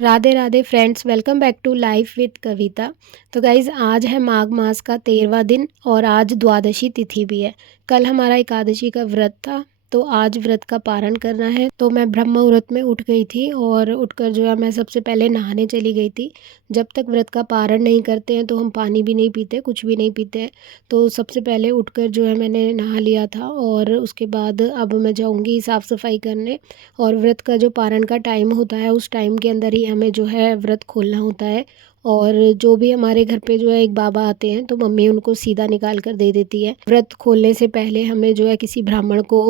Radhe Radhe friends, welcome back to life with Kavita. तो guys, आज है माघ मास का 13वां दिन और आज द्वादशी तिथि भी है। कल हमारा एकादशी का व्रत था, तो आज व्रत का पारण करना है। तो मैं ब्रह्म मुहूर्त में उठ गई थी और उठकर जो है मैं सबसे पहले नहाने चली गई थी। जब तक व्रत का पारण नहीं करते हैं तो हम पानी भी नहीं पीते, कुछ भी नहीं पीते हैं। तो सबसे पहले उठकर जो है मैंने नहा लिया था और उसके बाद अब मैं जाऊँगी साफ़ सफाई करने। और व्रत का जो पारण का टाइम होता है उस टाइम के अंदर ही हमें जो है व्रत खोलना होता है। और जो भी हमारे घर पे जो है एक बाबा आते हैं तो मम्मी उनको सीधा निकाल कर दे देती है। व्रत खोलने से पहले हमें जो है किसी ब्राह्मण को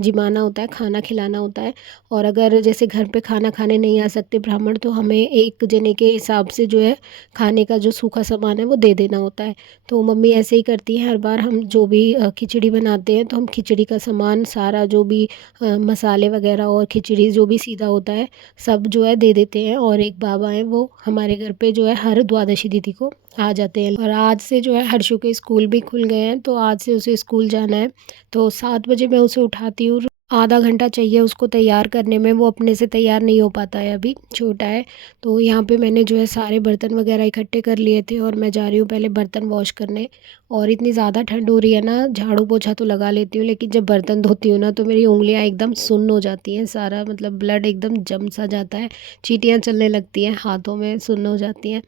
जिमाना होता है, खाना खिलाना होता है। और अगर जैसे घर पे खाना खाने नहीं आ सकते ब्राह्मण तो हमें एक जने के हिसाब से जो है खाने का जो सूखा सामान है वो दे देना होता है। तो मम्मी ऐसे ही करती है हर बार। हम जो भी खिचड़ी बनाते हैं तो हम खिचड़ी का सामान सारा जो भी मसाले वगैरह और खिचड़ी जो भी सीधा होता है सब जो है दे देते हैं। और एक बाबा हैं वो हमारे घर पे जो है हर द्वादशी तिथि को आ जाते हैं। और आज से जो है हर्षु के स्कूल भी खुल गए हैं तो आज से उसे स्कूल जाना है। तो 7 बजे मैं उसे उठाती हूँ। आधा घंटा चाहिए उसको तैयार करने में, वो अपने से तैयार नहीं हो पाता है, अभी छोटा है। तो यहाँ पे मैंने जो है सारे बर्तन वगैरह इकट्ठे कर लिए थे और मैं जा रही हूँ पहले बर्तन वॉश करने। और इतनी ज़्यादा ठंड हो रही है ना, झाड़ू पोछा तो लगा लेती हूँ लेकिन जब बर्तन धोती हूँ ना तो मेरी उंगलियाँ एकदम सुन्न हो जाती हैं, सारा मतलब ब्लड एकदम जम सा जाता है, चींटियाँ चलने लगती हैं हाथों में, सुन्न हो जाती हैं।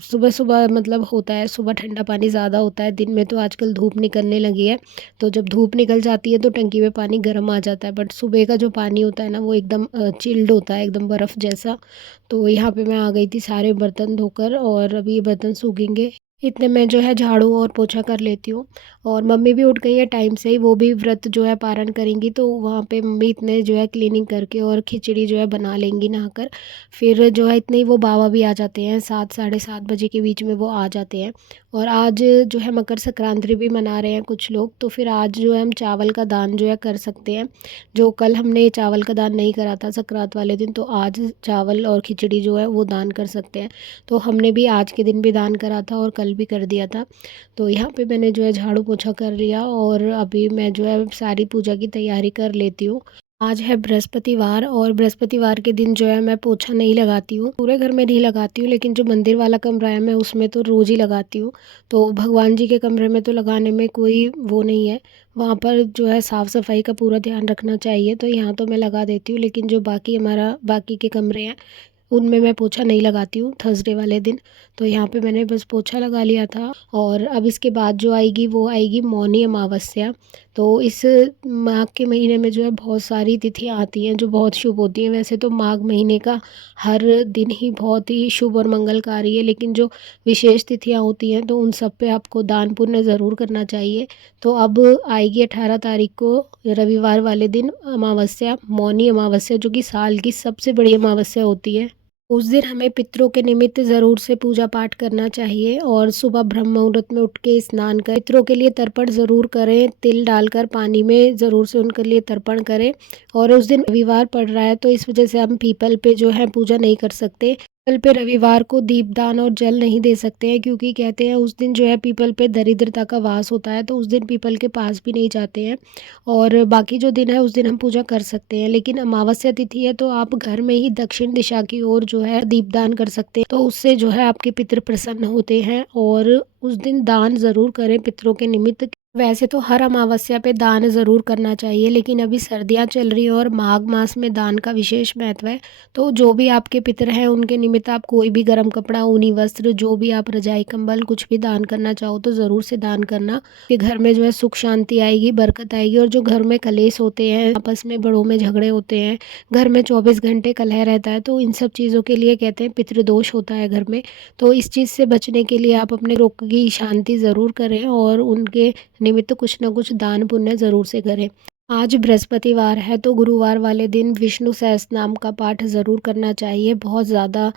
सुबह सुबह मतलब होता है, सुबह ठंडा पानी ज़्यादा होता है, दिन में तो आजकल धूप निकलने लगी है। तो जब धूप निकल जाती है तो टंकी में पानी गर्म आ जाता है, बट सुबह का जो पानी होता है ना वो एकदम चिल्ड होता है, एकदम बर्फ़ जैसा। तो यहाँ पे मैं आ गई थी सारे बर्तन धोकर और अभी ये बर्तन सूखेंगे। इतने में जो है झाड़ू और पोछा कर लेती हूँ। और मम्मी भी उठ गई है टाइम से ही, वो भी व्रत जो है पारण करेंगी तो वहाँ पे मम्मी इतने जो है क्लीनिंग करके और खिचड़ी जो है बना लेंगी नहाकर। फिर जो है इतने ही वो बाबा भी आ जाते हैं, 7 साढ़े 7 बजे के बीच में वो आ जाते हैं। और आज जो है मकर संक्रांति भी मना रहे हैं कुछ लोग, तो फिर आज जो है हम चावल का दान जो है कर सकते हैं। जो कल हमने चावल का दान नहीं करा था संक्रांत वाले दिन, तो आज चावल और खिचड़ी जो है वो दान कर सकते हैं। तो हमने भी आज के दिन भी दान करा था और कल भी कर दिया था। तो यहाँ पे मैंने जो है झाड़ू पोछा कर लिया और अभी मैं जो है सारी पूजा की तैयारी कर लेती हूँ। आज है बृहस्पतिवार और बृहस्पतिवार के दिन जो है मैं पोछा नहीं लगाती हूँ, पूरे घर में नहीं लगाती हूँ, लेकिन जो मंदिर वाला कमरा है मैं उसमें तो रोज़ ही लगाती हूँ। तो भगवान जी के कमरे में तो लगाने में कोई वो नहीं है, वहाँ पर जो है साफ़ सफाई का पूरा ध्यान रखना चाहिए, तो यहाँ तो मैं लगा देती हूँ। लेकिन जो बाकी हमारा बाकी के कमरे हैं उनमें मैं पोछा नहीं लगाती हूँ थर्सडे वाले दिन। तो यहाँ पे मैंने बस पोछा लगा लिया था। और अब इसके बाद जो आएगी वो आएगी मौनी अमावस्या। तो इस माघ के महीने में जो है बहुत सारी तिथियाँ आती हैं जो बहुत शुभ होती हैं। वैसे तो माघ महीने का हर दिन ही बहुत ही शुभ और मंगलकारी है, लेकिन जो विशेष तिथियाँ होती हैं तो उन सब पे आपको दान पुण्य ज़रूर करना चाहिए। तो अब आएगी 18 तारीख को रविवार वाले दिन अमावस्या, मौनी अमावस्या, जो कि साल की सबसे बड़ी अमावस्या होती है। उस दिन हमें पितरों के निमित्त ज़रूर से पूजा पाठ करना चाहिए और सुबह ब्रह्म मुहूर्त में उठ के स्नान कर पितरों के लिए तर्पण ज़रूर करें, तिल डालकर पानी में ज़रूर से उनके लिए तर्पण करें। और उस दिन रविवार पड़ रहा है तो इस वजह से हम पीपल पे जो है पूजा नहीं कर सकते। पीपल पे रविवार को दीपदान और जल नहीं दे सकते हैं, क्योंकि कहते हैं उस दिन जो है पीपल पे दरिद्रता का वास होता है, तो उस दिन पीपल के पास भी नहीं जाते हैं। और बाकी जो दिन है उस दिन हम पूजा कर सकते हैं, लेकिन अमावस्या तिथि है तो आप घर में ही दक्षिण दिशा की ओर जो है दीपदान कर सकते हैं, तो उससे जो है आपके पितृ प्रसन्न होते हैं। और उस दिन दान ज़रूर करें पितरों के निमित्त। वैसे तो हर अमावस्या पे दान ज़रूर करना चाहिए, लेकिन अभी सर्दियाँ चल रही हैं और माघ मास में दान का विशेष महत्व है। तो जो भी आपके पितर हैं उनके निमित्त आप कोई भी गर्म कपड़ा, ऊनी वस्त्र, जो भी आप रजाई कंबल कुछ भी दान करना चाहो तो ज़रूर से दान करना, कि घर में जो है सुख शांति आएगी, बरकत आएगी। और जो घर में कलेश होते हैं, आपस में बड़ों में झगड़े होते हैं, घर में 24 घंटे कलह रहता है, तो इन सब चीज़ों के लिए कहते हैं पितृदोष होता है घर में। तो इस चीज़ से बचने के लिए आप अपने रोग की शांति ज़रूर करें और उनके निमित्त कुछ ना कुछ दान पुण्य ज़रूर से करें। आज बृहस्पतिवार है तो गुरुवार वाले दिन विष्णु सहस्त्र नाम का पाठ ज़रूर करना चाहिए, बहुत ज़्यादा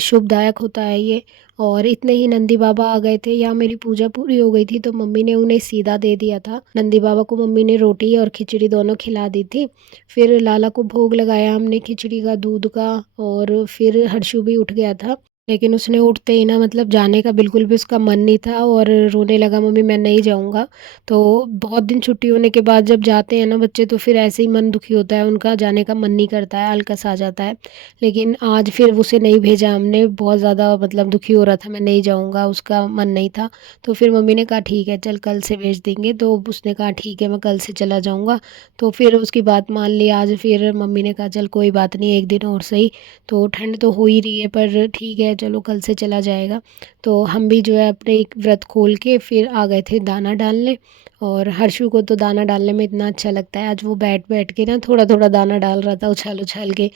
शुभदायक होता है ये। और इतने ही नंदी बाबा आ गए थे, या मेरी पूजा पूरी हो गई थी तो मम्मी ने उन्हें सीधा दे दिया था। नंदी बाबा को मम्मी ने रोटी और खिचड़ी दोनों खिला दी थी। फिर लाला को भोग लगाया हमने खिचड़ी का, दूध का, और फिर हर्षु भी उठ गया था। लेकिन उसने उठते ही ना मतलब जाने का बिल्कुल भी उसका मन नहीं था और रोने लगा, मम्मी मैं नहीं जाऊँगा। तो बहुत दिन छुट्टी होने के बाद जब जाते हैं ना बच्चे तो फिर ऐसे ही मन दुखी होता है, उनका जाने का मन नहीं करता है, आलकस आ जाता है। लेकिन आज फिर उसे नहीं भेजा हमने, बहुत ज़्यादा मतलब दुखी हो रहा था, मैं नहीं जाऊँगा, उसका मन नहीं था। तो फिर मम्मी ने कहा ठीक है चल कल से भेज देंगे, तो उसने कहा ठीक है मैं कल से चला जाऊँगा। तो फिर उसकी बात मान ली आज, फिर मम्मी ने कहा चल कोई बात नहीं, 1 दिन और सही। तो ठंड तो हो ही रही है पर ठीक है चलो कल से चला जाएगा। तो हम भी जो है अपने एक व्रत खोल के फिर आ गए थे दाना डालने। और हर्षु को तो दाना डालने में इतना अच्छा लगता है, आज वो बैठ बैठ के ना थोड़ा थोड़ा दाना डाल रहा था उछाल उछाल के।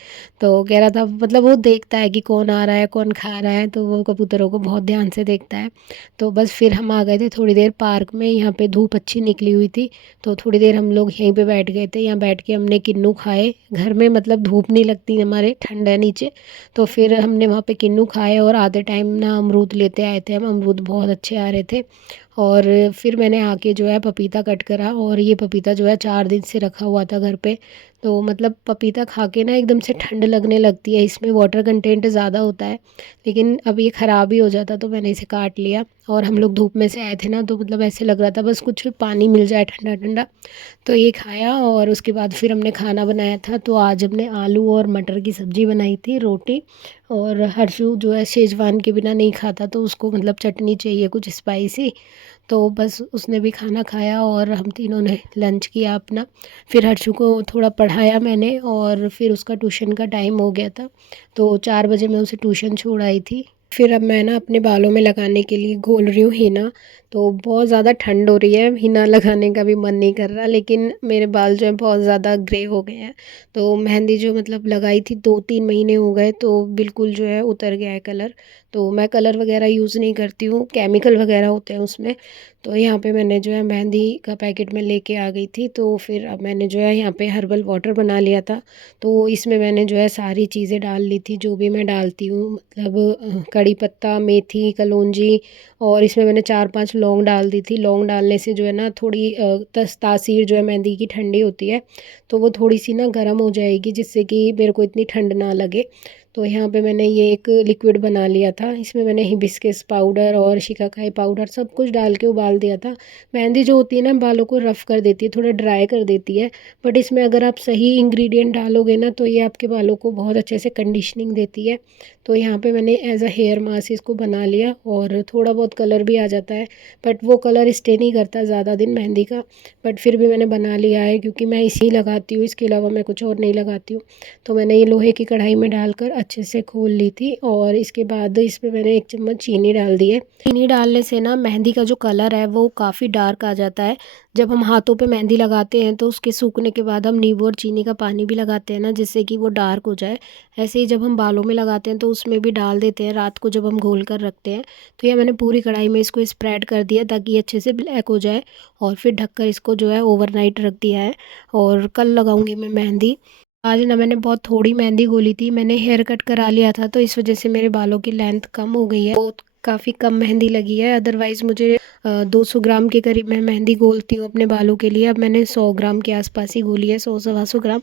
तो कह रहा था मतलब वो देखता है कि कौन आ रहा है कौन खा रहा है, तो वो कबूतरों को बहुत ध्यान से देखता है। तो बस फिर हम आ गए थे थोड़ी देर पार्क में, यहाँ पे धूप अच्छी निकली हुई थी। तो थोड़ी देर हम लोग यहीं पे बैठ गए थे, यहाँ बैठ के हमने किन्नू खाए, घर में मतलब धूप नहीं लगती हमारे, ठंड है नीचे। तो फिर हमने वहाँ पे किन्नू खाए और आधे टाइम ना अमरूद लेते आए थे हम, अमरूद बहुत अच्छे आ रहे थे। और फिर मैंने आके जो है पपीता कट करा, और ये पपीता जो है 4 दिन से रखा हुआ था घर पे। तो मतलब पपीता खा के ना एकदम से ठंड लगने लगती है, इसमें वाटर कंटेंट ज़्यादा होता है। लेकिन अब ये ख़राब ही हो जाता तो मैंने इसे काट लिया। और हम लोग धूप में से आए थे ना तो मतलब ऐसे लग रहा था बस कुछ पानी मिल जाए ठंडा ठंडा। तो ये खाया और उसके बाद फिर हमने खाना बनाया था, तो आज हमने आलू और मटर की सब्ज़ी बनाई थी, रोटी। और हर्षु जो है शेज़वान के बिना नहीं खाता, तो उसको मतलब चटनी चाहिए कुछ स्पाइसी। तो बस उसने भी खाना खाया और हम तीनों ने लंच किया अपना। फिर हर्षु को थोड़ा पढ़ाया मैंने और फिर उसका ट्यूशन का टाइम हो गया था। तो 4 बजे मैं उसे ट्यूशन छोड़ आई थी। फिर अब मैं ना अपने बालों में लगाने के लिए घोल रही हूँ हीना। तो बहुत ज़्यादा ठंड हो रही है, हीना लगाने का भी मन नहीं कर रहा, लेकिन मेरे बाल जो है बहुत ज़्यादा ग्रे हो गए हैं। तो मेहंदी जो मतलब लगाई थी 2-3 महीने हो गए, तो बिल्कुल जो है उतर गया है कलर। तो मैं कलर वगैरह यूज़ नहीं करती हूँ, केमिकल वगैरह होते हैं उसमें। तो यहाँ पे मैंने जो है मेहंदी का पैकेट में लेके आ गई थी, तो फिर अब मैंने जो है यहाँ पे हर्बल वाटर बना लिया था। तो इसमें मैंने जो है सारी चीज़ें डाल ली थी जो भी मैं डालती हूँ, मतलब कड़ी पत्ता, मेथी, कलौंजी। और इसमें मैंने 4-5 लौंग डाल दी थी। लौंग डालने से जो है ना थोड़ी तासीर जो है मेहंदी की ठंडी होती है, तो वो थोड़ी सी ना गर्म हो जाएगी जिससे कि मेरे को इतनी ठंड ना लगे। तो यहाँ पे मैंने ये एक लिक्विड बना लिया था, इसमें मैंने हिबिस्कस पाउडर और शिकाकाई पाउडर सब कुछ डाल के उबाल दिया था। मेहंदी जो होती है ना बालों को रफ़ कर देती है, थोड़ा ड्राई कर देती है। बट इसमें अगर आप सही इंग्रेडिएंट डालोगे ना तो ये आपके बालों को बहुत अच्छे से कंडीशनिंग देती है। तो यहाँ पे मैंने एज अ हेयर मास्क इसको बना लिया, और थोड़ा बहुत कलर भी आ जाता है, बट वो कलर स्टे नहीं करता ज़्यादा दिन मेहंदी का। बट फिर भी मैंने बना लिया है क्योंकि मैं इसी लगाती हूँ, इसके अलावा मैं कुछ और नहीं लगाती हूँ। तो मैंने ये लोहे की कढ़ाई में डालकर अच्छे से खोल ली थी, और इसके बाद इसमें मैंने 1 चम्मच चीनी डाल दी है। चीनी डालने से ना मेहंदी का जो कलर है वो काफ़ी डार्क आ जाता है। जब हम हाथों पे मेहंदी लगाते हैं तो उसके सूखने के बाद हम नींबू और चीनी का पानी भी लगाते हैं ना, जिससे कि वो डार्क हो जाए। ऐसे ही जब हम बालों में लगाते हैं तो उसमें भी डाल देते हैं रात को जब हम घोल कर रखते हैं। तो ये मैंने पूरी कढ़ाई में इसको स्प्रेड कर दिया ताकि ये अच्छे से ब्लैक हो जाए, और फिर ढककर इसको जो है ओवरनाइट रख दिया है। और कल लगाऊंगी मैं मेहंदी। आज ना मैंने बहुत थोड़ी मेहंदी घोली थी, मैंने हेयर कट करा लिया था तो इस वजह से मेरे बालों की लेंथ कम हो गई है, तो काफ़ी कम मेहंदी लगी है। अदरवाइज़ मुझे 200 ग्राम के करीब मैं मेहंदी घोलती हूँ अपने बालों के लिए। अब मैंने 100 ग्राम के आसपास ही घोली है, 100-125 ग्राम।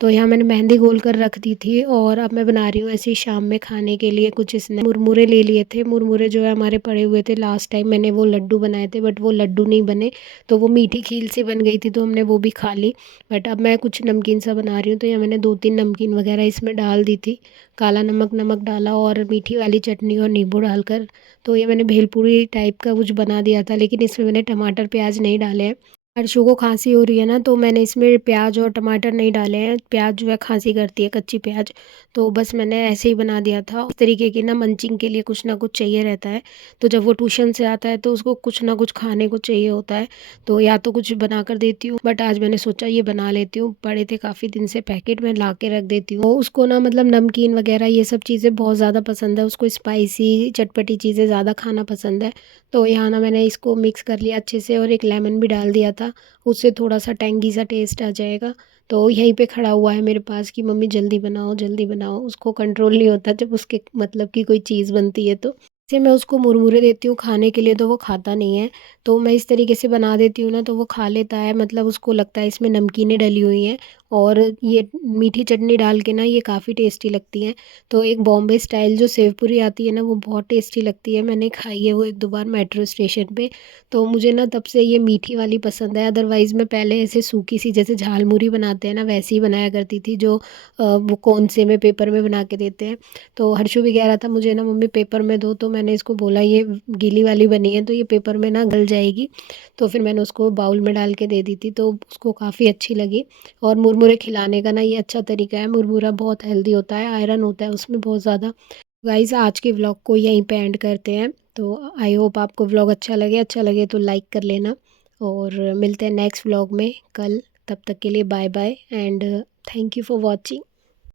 तो यहाँ मैंने मेहंदी घोल कर रख दी थी, और अब मैं बना रही हूँ ऐसे ही शाम में खाने के लिए कुछ। इसने मुरमुरे ले लिए थे, मुरमुरे जो है हमारे पड़े हुए थे, लास्ट टाइम मैंने वो लड्डू बनाए थे बट वो लड्डू नहीं बने, तो वो मीठी खील सी बन गई थी तो हमने वो भी खा ली। बट अब मैं कुछ नमकीन सा बना रही हूँ, तो यहाँ मैंने 2-3 नमकीन वगैरह इसमें डाल दी थी। काला नमक नमक डाला और मीठी वाली चटनी और नींबू डालकर। तो ये मैंने भेलपूरी टाइप का कुछ बना दिया था, लेकिन इसमें मैंने टमाटर प्याज नहीं डाले हैं। हर्षु को खांसी हो रही है ना, तो मैंने इसमें प्याज और टमाटर नहीं डाले हैं, प्याज जो है खांसी करती है, कच्ची प्याज। तो बस मैंने ऐसे ही बना दिया था। उस तरीके की ना मंचिंग के लिए कुछ ना कुछ चाहिए रहता है। तो जब वो ट्यूशन से आता है तो उसको कुछ ना कुछ खाने को चाहिए होता है। तो या तो कुछ बना कर देती हूँ, बट आज मैंने सोचा ये बना लेती हूँ, पड़े थे काफ़ी दिन से पैकेट में, ला के रख देती हूँ। तो उसको ना मतलब नमकीन वगैरह ये सब चीज़ें बहुत ज़्यादा पसंद है, उसको स्पाइसी चटपटी चीज़ें ज़्यादा खाना पसंद है। तो यहाँ ना मैंने इसको मिक्स कर लिया अच्छे से, और एक लेमन भी डाल दिया था, उससे थोड़ा सा टेंगी सा टेस्ट आ जाएगा। तो यहीं पे खड़ा हुआ है मेरे पास कि मम्मी जल्दी बनाओ जल्दी बनाओ, उसको कंट्रोल नहीं होता जब उसके मतलब की कोई चीज़ बनती है तो। जैसे मैं उसको मुरमुरे देती हूँ खाने के लिए तो वो खाता नहीं है, तो मैं इस तरीके से बना देती हूँ ना तो वो खा लेता है, मतलब उसको लगता है इसमें नमकीनें डली हुई हैं। और ये मीठी चटनी डाल के ना ये काफ़ी टेस्टी लगती हैं। तो एक बॉम्बे स्टाइल जो सेव पूरी आती है ना, वो बहुत टेस्टी लगती है, मैंने खाई है वो 1-2 बार मेट्रो स्टेशन पे। तो मुझे ना तब से ये मीठी वाली पसंद है, अदरवाइज़ मैं पहले ऐसे सूखी सी जैसे झालमुरी बनाते हैं ना, वैसे ही बनाया करती थी, जो वो कोन से में पेपर में बना के देते हैं। तो हर्षु भी कह रहा था मुझे ना मम्मी पेपर में दो, तो मैंने इसको बोला ये गीली वाली बनी है तो ये पेपर में ना गल जाएगी। तो फिर मैंने उसको बाउल में डाल के दे दी थी, तो उसको काफ़ी अच्छी लगी। और मुरमुरे खिलाने का ना ये अच्छा तरीका है, मुरमुरा बहुत हेल्दी होता है, आयरन होता है उसमें बहुत ज़्यादा। गाइस आज के व्लॉग को यहीं पे एंड करते हैं। तो आई होप आपको व्लॉग अच्छा लगे तो लाइक कर लेना, और मिलते हैं नेक्स्ट व्लॉग में कल। तब तक के लिए bye bye and thank you for watching.